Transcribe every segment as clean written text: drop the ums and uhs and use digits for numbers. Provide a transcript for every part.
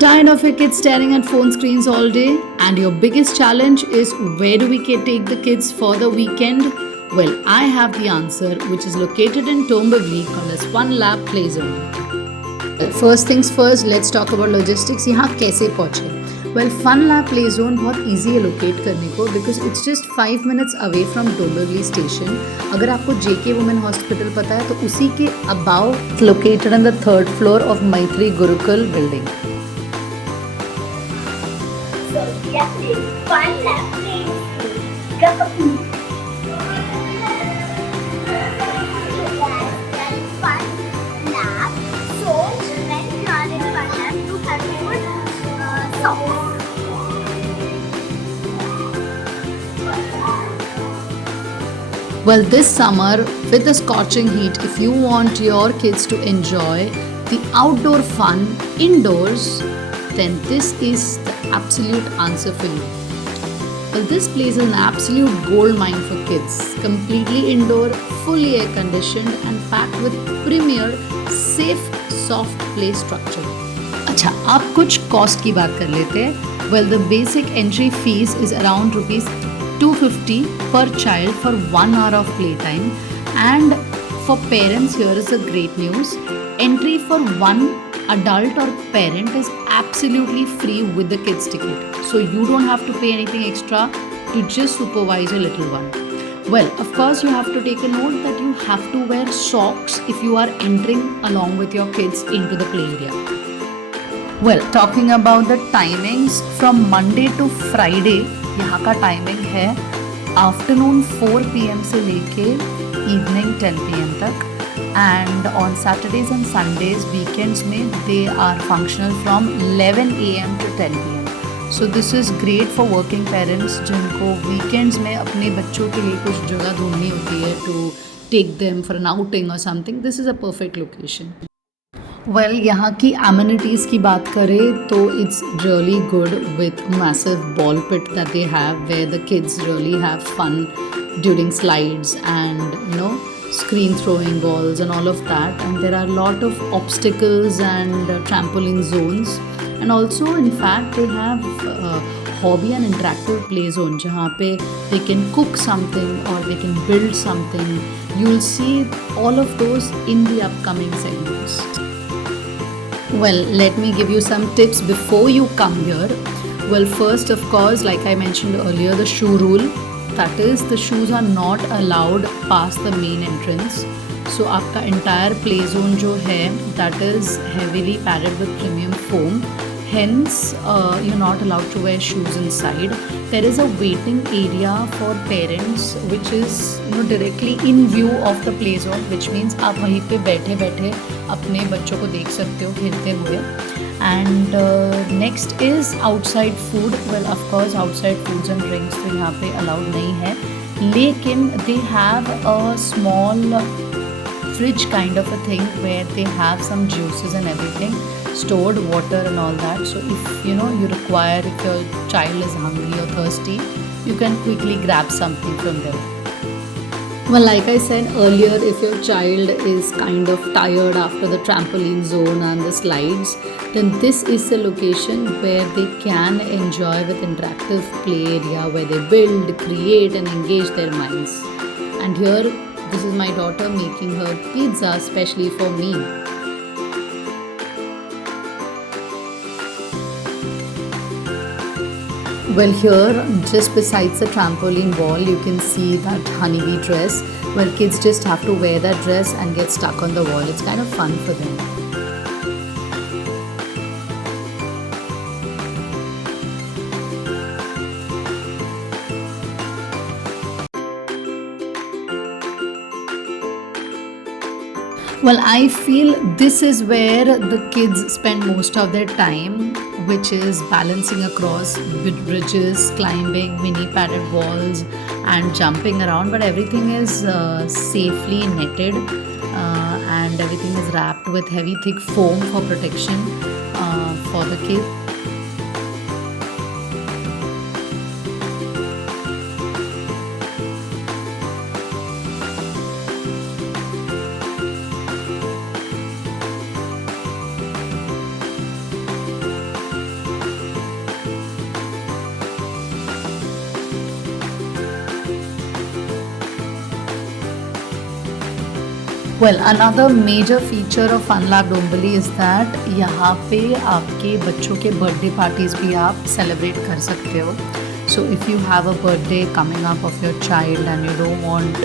Tired of your kids staring at phone screens all day? And your biggest challenge is where do we take the kids for the weekend? Well, I have the answer, which is located in Tombavli called as Fun Lab Play Zone. First things first, let's talk about logistics. यहाँ कैसे पहुँचे? Well, fun lab play zone बहुत easy है locate करने को because it's just 5 minutes away from Dombivli station. अगर आपको जेके women hospital पता है तो उसी के about located on the 3rd floor of Maitri Gurukul building. Well, this summer, with the scorching heat, if you want your kids to enjoy the outdoor fun indoors, then this is the absolute answer for you. Well, this place is an absolute gold mine for kids. Completely indoor, fully air conditioned, and packed with premier, safe, soft play structure. अच्छा, अब कुछ cost की बात कर लेते हैं. Well, the basic entry fees is around ₹250 per child for 1 hour of playtime. And for parents, here is the great news. Entry for one adult or parent is absolutely free with the kids ticket. So you don't have to pay anything extra to just supervise your little one. Well, of course, you have to take a note that you have to wear socks if you are entering along with your kids into the play area. Well, talking about the timings, from Monday to Friday, यहाँ का timing है afternoon 4 PM से लेके evening 10 PM तक. And on Saturdays and Sundays weekends में they are functional from 11 AM to 10 PM. So this is great for working parents जिनको weekends में अपने बच्चों के लिए कुछ जगह ढूंढनी होती है to take them for an outing और something. This is a perfect location. Well, यहाँ की एमिनिटीज़ की बात करें तो it's really good with massive ball pit that they have where the kids really have fun during slides and screen throwing balls and all of that. And there are a lot of obstacles and trampoline zones. And also, in fact, they have hobby and interactive play zone जहाँ पे they can cook something or they can build something. You'll see all of those in the upcoming segments. Well, let me give you some tips before you come here. Well, first, of course, like I mentioned earlier, the shoe rule. That is, the shoes are not allowed past the main entrance. So, आपका entire play zone जो है, that is heavily padded with premium foam. Hence, you're not allowed to wear shoes inside. There is a waiting area for parents, which is directly in view of the play zone, which means आप वहीं पे बैठे बैठे अपने बच्चों को देख सकते हो खेलते हुए. And next is outside food. Well, of course, outside foods and drinks तो यहाँ पे allowed नहीं है, लेकिन they have a small fridge kind of a thing where they have some juices and everything, stored water and all that. So if you require, if your child is hungry or thirsty, you can quickly grab something from there. Well, like I said earlier, if your child is kind of tired after the trampoline zone and the slides, then this is the location where they can enjoy with interactive play area where they build, create and engage their minds. And here, this is my daughter making her pizza specially for me. Well, here, just besides the trampoline wall, you can see that honeybee dress where kids just have to wear that dress and get stuck on the wall. It's kind of fun for them. Well, I feel this is where the kids spend most of their time, which is balancing across bridges, climbing mini padded walls and jumping around, but everything is safely netted and everything is wrapped with heavy thick foam for protection for the kids. Well, another major feature of Fun Lab Dombali is that यहाँ पे आपके बच्चों के birthday parties भी आप celebrate कर सकते हो. So if you have a birthday coming up of your child and you don't want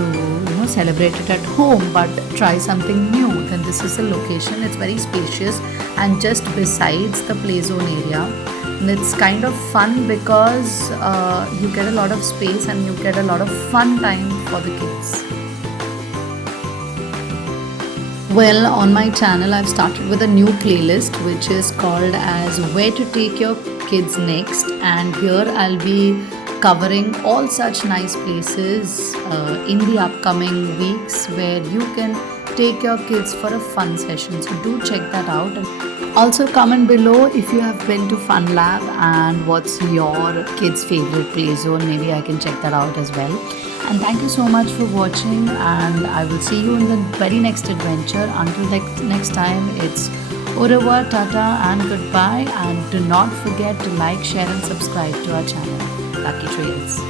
to celebrate it at home but try something new, then this is the location. It's very spacious and just besides the play zone area. And it's kind of fun because you get a lot of space and you get a lot of fun time for the kids. Well, on my channel I've started with a new playlist which is called as Where to Take Your Kids Next, and here I'll be covering all such nice places in the upcoming weeks where you can take your kids for a fun session. So do check that out. Also comment below if you have been to Fun Lab and what's your kids' favorite play zone. Maybe I can check that out as well. And thank you so much for watching, and I will see you in the very next adventure. Until next time, it's au revoir, tata and goodbye, and do not forget to like, share and subscribe to our channel, Lucky Trails.